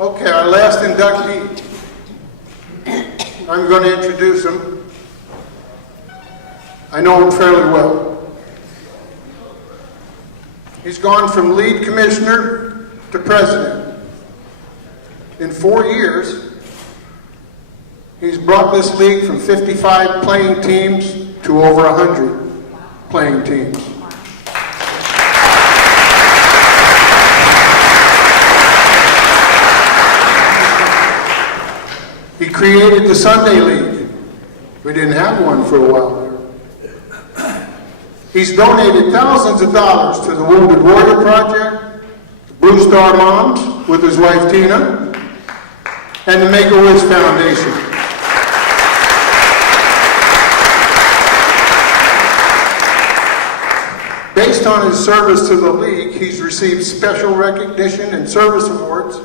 Okay, our last inductee. I'm going to introduce him. I know him fairly well. He's gone from lead commissioner to president. In 4 years, he's brought this league from 55 playing teams to over 100 playing teams. He created the Sunday League. We didn't have one for a while there. He's donated thousands of dollars to the Wounded Warrior Project, Blue Star Moms with his wife Tina, and the Make-A-Wish Foundation. Based on his service to the league, he's received special recognition and service awards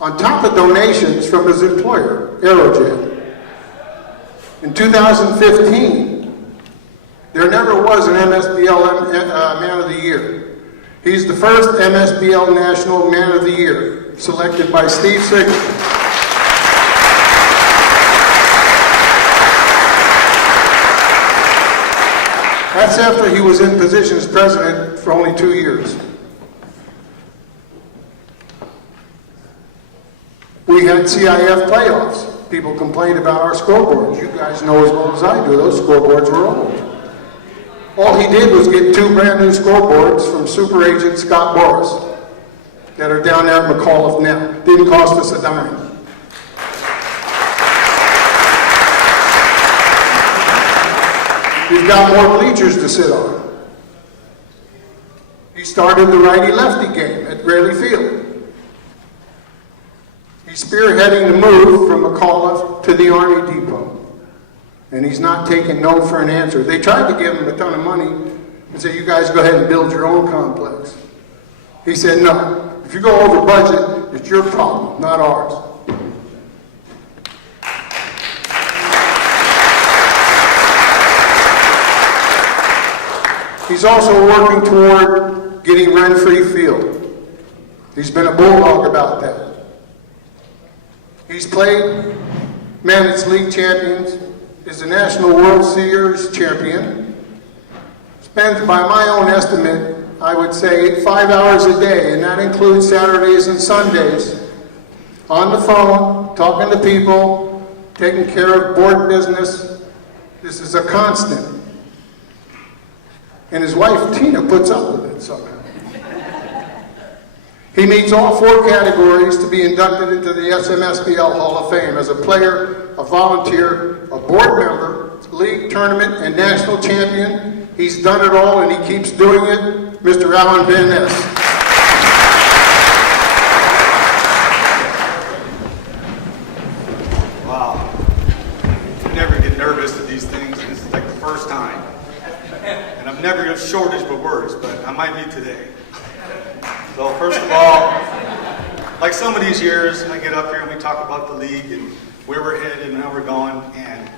on top of donations from his employer, Aerojet. In 2015, there never was an MSBL Man of the Year. He's the first MSBL National Man of the Year, selected by Steve Sigler. That's after he was in position as president for only 2 years. We had CIF playoffs. People complained about our scoreboards. You guys know as well as I do, those scoreboards were old. All he did was get 2 brand new scoreboards from super agent Scott Boris that are down there at McAuliffe now. Didn't cost us a dime. We've got more bleachers to sit on. He started the righty-lefty game at Grayley Field. He's spearheading the move from McAuliffe to the Army Depot. And he's not taking no for an answer. They tried to give him a ton of money and say, you guys go ahead and build your own complex. He said, no. If you go over budget, it's your problem, not ours. He's also working toward getting rent-free field. He's been a bulldog about that. He's played, managed league champions, is a National World Series champion, spends, by my own estimate, I would say 5 hours a day, and that includes Saturdays and Sundays, on the phone, talking to people, taking care of board business. This is a constant. And his wife, Tina, puts up with it somehow. He meets all 4 categories to be inducted into the SMSBL Hall of Fame as a player, a volunteer, a board member, league, tournament, and national champion. He's done it all and he keeps doing it. Mr. Alan Van Ness. Wow. I never get nervous at these things. This is like the first time. And I'm never a shortage for words, but I might be today. So first of all, like some of these years, I get up here and we talk about the league and where we're headed and how we're going. And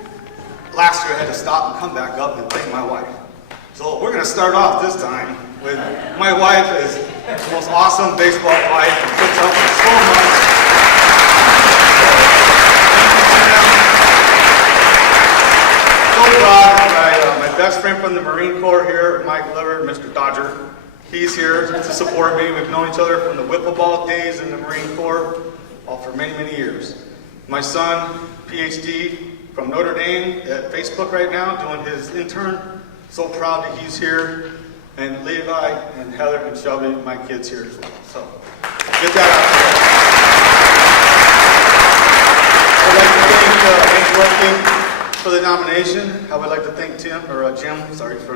last year I had to stop and come back up and thank my wife. So we're going to start off this time with my wife is the most awesome baseball wife and puts up with so much. So proud. My best friend from the Marine Corps here, Mike Lever, Mr. Dodger. He's here to support me. We've known each other from the whipple days in the Marine Corps for many, many years. My son, PhD from Notre Dame at Facebook right now, doing his intern. So proud that he's here. And Levi and Heather and Shelby, my kids here as well. So get that out there. I'd like to thank for the nomination. I would like to thank Jim, for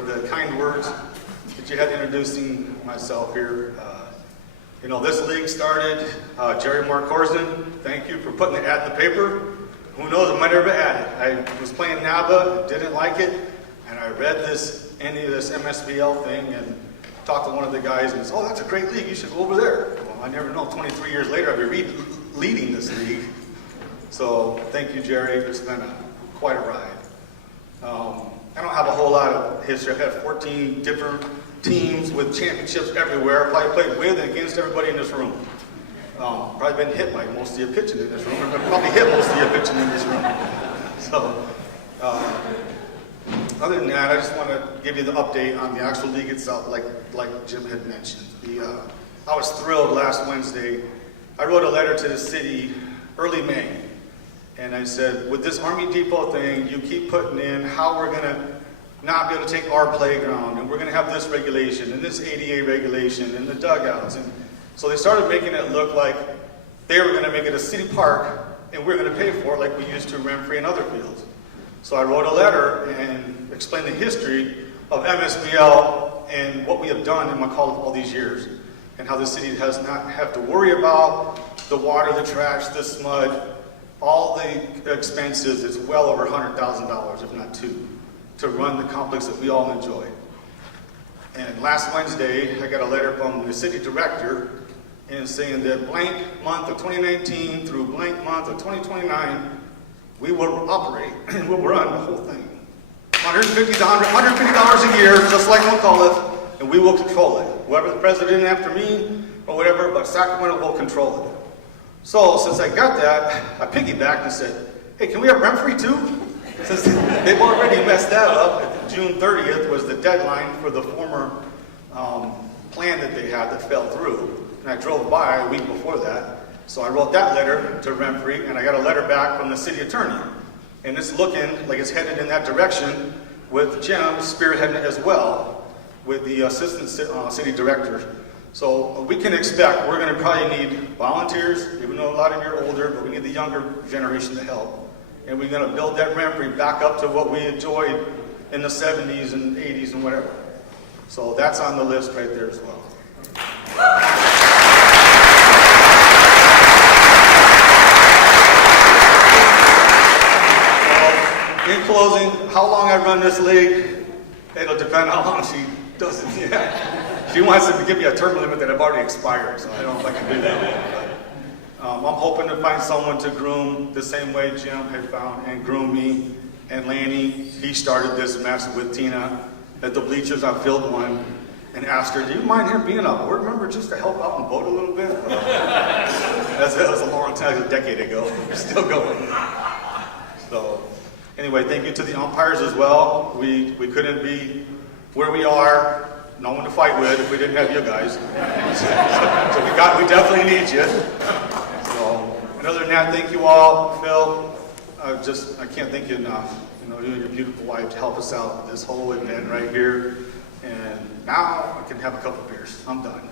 the kind words that you had introducing myself here. You know, this league started, Jerry Marquardson, thank you for putting the ad in the paper. Who knows, I might never add it. I was playing NABA, didn't like it, and I read this MSBL thing and talked to one of the guys and said, oh, that's a great league, you should go over there. Well, I never know, 23 years later, I'll be leading this league. So thank you, Jerry. It's been quite a ride. I don't have a whole lot of history. I've had 14 different teams with championships everywhere. I probably played with and against everybody in this room. Probably been hit by most of you pitching in this room. Or probably hit most of you pitching in this room. So, other than that, I just want to give you the update on the actual league itself, like Jim had mentioned. I was thrilled last Wednesday. I wrote a letter to the city early May, and I said, with this Army Depot thing, you keep putting in how we're going to not be able to take our playground, and we're going to have this regulation, and this ADA regulation, and the dugouts. And so they started making it look like they were going to make it a city park, and we're going to pay for it like we used to in Renfree and other fields. So I wrote a letter and explained the history of MSBL and what we have done in McCall all these years, and how the city does not have to worry about the water, the trash, the smud, all the expenses. It's well over $100,000, if not two, to run the complex that we all enjoy. And last Wednesday, I got a letter from the city director and saying that blank month of 2019 through blank month of 2029, we will operate and we'll run the whole thing. $150 a year, just like McCullough, and we will control it. Whoever the president after me or whatever, but Sacramento will control it. So since I got that, I piggybacked and said, hey, can we have Renfree too? Since they've already messed that up. June 30th was the deadline for the former plan that they had that fell through. And I drove by a week before that. So I wrote that letter to Renfree, and I got a letter back from the city attorney. And it's looking like it's headed in that direction, with Jim spearheading it as well, with the assistant city director. So we can expect we're going to probably need volunteers, even though a lot of you are older, but we need the younger generation to help. And we're going to build that Renfree back up to what we enjoyed in the 70s and 80s and whatever. So that's on the list right there as well. In closing, how long I run this league, it'll depend how long she doesn't. Yeah. She wants to give me a term limit that I've already expired, so I don't know if I can do that yet. But, I'm hoping to find someone to groom the same way Jim had found and groom me. And Lanny, he started this mess with Tina at the bleachers on field 1 and asked her, do you mind him being a board member just to help out and vote a little bit? That was a long time, a decade ago. We're still going. So anyway, thank you to the umpires as well. We couldn't be where we are, no one to fight with if we didn't have you guys. So we definitely need you. So, and other than that, thank you all. Phil, I can't thank you enough. You know, you and your beautiful wife to help us out with this whole event right here. And now I can have a couple beers. I'm done.